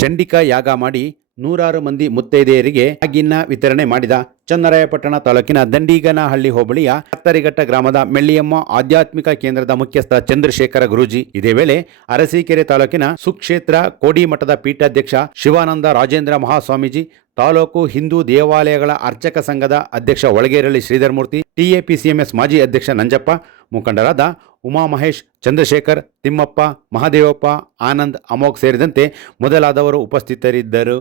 ಚಂಡಿಕಾ ಯಾಗ ಮಾಡಿ ನೂರಾರು ಮಂದಿ ಮುತ್ತೈದೆಯರಿಗೆ ಆಗಿನ್ನ ವಿತರಣೆ ಮಾಡಿದ ಚನ್ನರಾಯಪಟ್ಟಣ ತಾಲೂಕಿನ ದಂಡಿಗನಹಳ್ಳಿ ಹೋಬಳಿಯ ಹತ್ತರಿಘಟ್ಟ ಗ್ರಾಮದ ಮೆಳ್ಳಿಯಮ್ಮ ಆಧ್ಯಾತ್ಮಿಕ ಕೇಂದ್ರದ ಮುಖ್ಯಸ್ಥ ಚಂದ್ರಶೇಖರ ಗುರೂಜಿ. ಇದೇ ವೇಳೆ ಅರಸೀಕೆರೆ ತಾಲೂಕಿನ ಸುಕ್ಷೇತ್ರ ಕೋಡಿಮಠದ ಪೀಠಾಧ್ಯಕ್ಷ ಶಿವಾನಂದ ರಾಜೇಂದ್ರ ಮಹಾಸ್ವಾಮೀಜಿ, ತಾಲೂಕು ಹಿಂದೂ ದೇವಾಲಯಗಳ ಅರ್ಚಕ ಸಂಘದ ಅಧ್ಯಕ್ಷ ಒಳಗೇರಳ್ಳಿ ಶ್ರೀಧರಮೂರ್ತಿ, ಟಿಎಪಿಸಿಎಂಎಸ್ ಮಾಜಿ ಅಧ್ಯಕ್ಷ ನಂಜಪ್ಪ, ಮುಖಂಡರಾದ ಉಮಾ ಮಹೇಶ್, ಚಂದ್ರಶೇಖರ್, ತಿಮ್ಮಪ್ಪ, ಮಹಾದೇವಪ್ಪ, ಆನಂದ್, ಅಮೋಘ್ ಸೇರಿದಂತೆ ಮೊದಲಾದವರು ಉಪಸ್ಥಿತರಿದ್ದರು.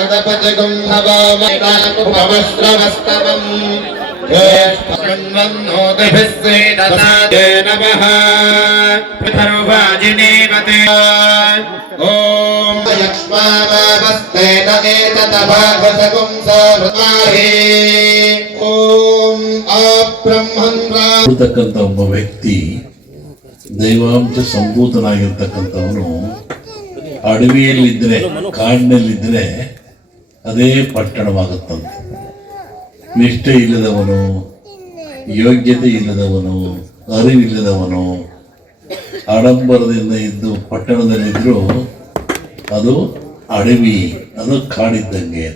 गणपति ಒಬ್ಬ ವ್ಯಕ್ತಿ ದೈವಾಂಶ ಸಂಭೂತನಾಗಿರ್ತಕ್ಕಂಥವನು ಅಡವಿಯಲ್ಲಿದ್ದರೆ, ಕಾಡಿನಲ್ಲಿದ್ದರೆ ಅದೇ ಪಟ್ಟಣವಾಗುತ್ತಂತೆ. ನಿಷ್ಠೆ ಇಲ್ಲದವನು, ಯೋಗ್ಯತೆ ಇಲ್ಲದವನು, ಅರಿವಿಲ್ಲದವನು ಆಡಂಬರದಿಂದ ಇದ್ದು ಪಟ್ಟಣದಲ್ಲಿದ್ದರೂ ಅದು ಅಡವಿ, ಅದು ಕಾಡಿದ್ದಂಗೆ.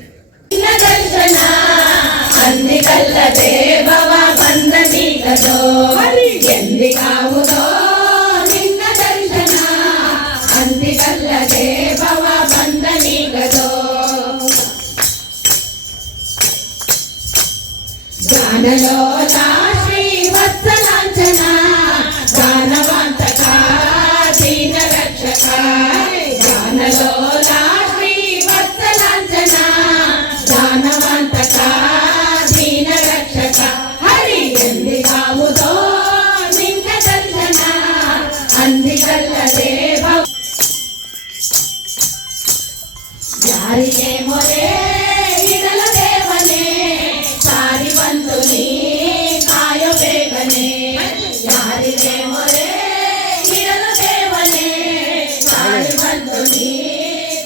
ಗಾನಲೋಲಾ ಶ್ರೀ ವತ್ಸಲಾಂಚನ ಗಾನವಂತಕ ದೀನ ರಕ್ಷಕ. ಗಾನಲೋಲಾ ಶ್ರೀ ವತ್ಸಲಾಂಚನ ಗಾನವಂತಕ ದೀನ ರಕ್ಷಕ. ಹರಿ ಎಂದಿಗಾವುದೋ ನಿನ್ನ ದರ್ಶನ ಅಂದಿಗಲ್ಲದೆ ಯಾರಿಗೆ ಮೊರೆ ಇಡಲ ದೇವನೇ ಸಾರಿ ಬಂದು ನೀ ಕಾಯ ಬೇಗನೆ. ಯಾರಿಗೆ ಮೊರೆ ಇಡಲ ದೇವನೇ ಸಾರಿ ಬಂದು ನೀ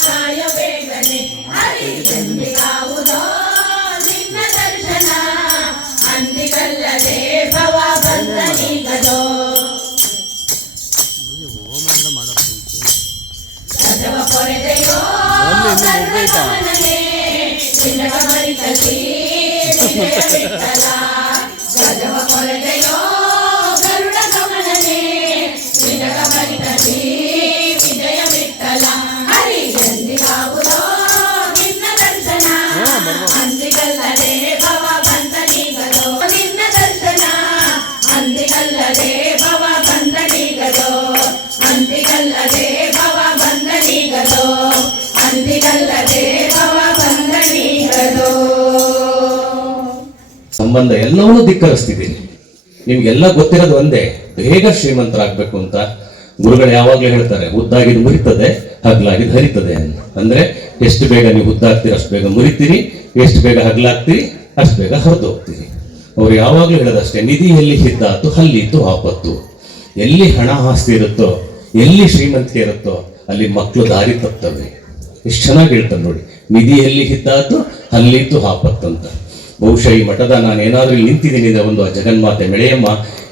ಕಾಯ ಬೇಗನೆ. ಹರಿ ಎಂದಿಗಾವುದೋ ನಿನ್ನ ದರ್ಶನ ಅಂದಿಗಲ್ಲದೆ ಭವ ಬಂದನೀಗದೋ. ಗಜವ ಪೊರೆದೆಯೋ ಸರ್ವಗಮನನೆ ಚಿನ್ನಗ ಮರಿತಸಿ ವಿಠಲ. ಗಜವ ಪೊರೆದೆಯೋ ಗರುಡ ಗಮನನೆ ಚಿನ್ನಗ ಮರಿತಸಿ ವಿಜಯ ವಿಠಲ. ಹರಿ ಎಂದಿಗಾವುದೋ ನಿನ್ನ ದರ್ಶನ ಅಂದಿಗಲ್ಲದೆ ಭವ ಬಂದನೀಗದೋ. ನಿನ್ನ ದರ್ಶನ ಅಂದಿಗಲ್ಲದೆ ಭವ ಬಂದನೀಗದೋ. ಅಂದಿಗಲ್ಲದೆ ಭವ ಬಂದನೀಗದೋ. ಅಂದಿಗಲ್ಲದೆ ಭವ ಬಂದನೀಗದೋ. ಸಂಬಂಧ ಎಲ್ಲವನ್ನೂ ಧಿಕ್ಕರಿಸ್ತಿದ್ದೀನಿ. ನಿಮ್ಗೆಲ್ಲ ಗೊತ್ತಿರೋದು ಒಂದೇ, ಬೇಗ ಶ್ರೀಮಂತರಾಗಬೇಕು ಅಂತ ಗುರುಗಳು ಯಾವಾಗಲೂ ಹೇಳ್ತಾರೆ, ಉದ್ದಾಗಿದ್ದು ಮುರಿತದೆ, ಹಗ್ಲಾಗಿದ್ದು ಹರಿತದೆ ಅಂತ. ಅಂದ್ರೆ ಎಷ್ಟು ಬೇಗ ನೀವು ಉದ್ದಾಗ್ತೀರಿ ಅಷ್ಟು ಬೇಗ ಮುರಿತೀರಿ, ಎಷ್ಟು ಬೇಗ ಹಗ್ಲಾಗ್ತೀರಿ ಅಷ್ಟು ಬೇಗ ಹರಿದು ಹೋಗ್ತೀರಿ. ಅವ್ರು ಯಾವಾಗಲೂ ಹೇಳೋದಷ್ಟೇ, ನಿಧಿ ಎಲ್ಲಿ ಹಿದ್ದಾತು ಹಲ್ಲಿತ್ತು ಆಪತ್ತು. ಎಲ್ಲಿ ಹಣ ಆಸ್ತಿ ಇರುತ್ತೋ, ಎಲ್ಲಿ ಶ್ರೀಮಂತಿಕೆ ಇರುತ್ತೋ ಅಲ್ಲಿ ಮಕ್ಕಳು ದಾರಿ ತಪ್ತವೆ. ಎಷ್ಟು ಚೆನ್ನಾಗಿ ಹೇಳ್ತಾರೆ ನೋಡಿ, ನಿಧಿ ಎಲ್ಲಿ ಹಿದ್ದಾತು ಹಲ್ಲಿತ್ತು ಆಪತ್ತು ಅಂತ. ಬಹುಶಃ ಈ ಮಠದ ನಾನು ಏನಾದರೂ ಇಲ್ಲಿ ನಿಂತಿದ್ದೀನಿ ಒಂದು ಜಗನ್ಮಾತೆ ಮೆಳೆಯಮ್ಮ,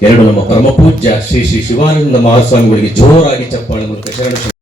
ಎರಡು ನಮ್ಮ ಪರಮ ಪೂಜ್ಯ ಶ್ರೀ ಶ್ರೀ ಶಿವಾನಂದ ಮಹಾಸ್ವಾಮಿಗಳಿಗೆ ಜೋರಾಗಿ ಚಪ್ಪಾಳೆ ಮೂಲಕ ಶರಣ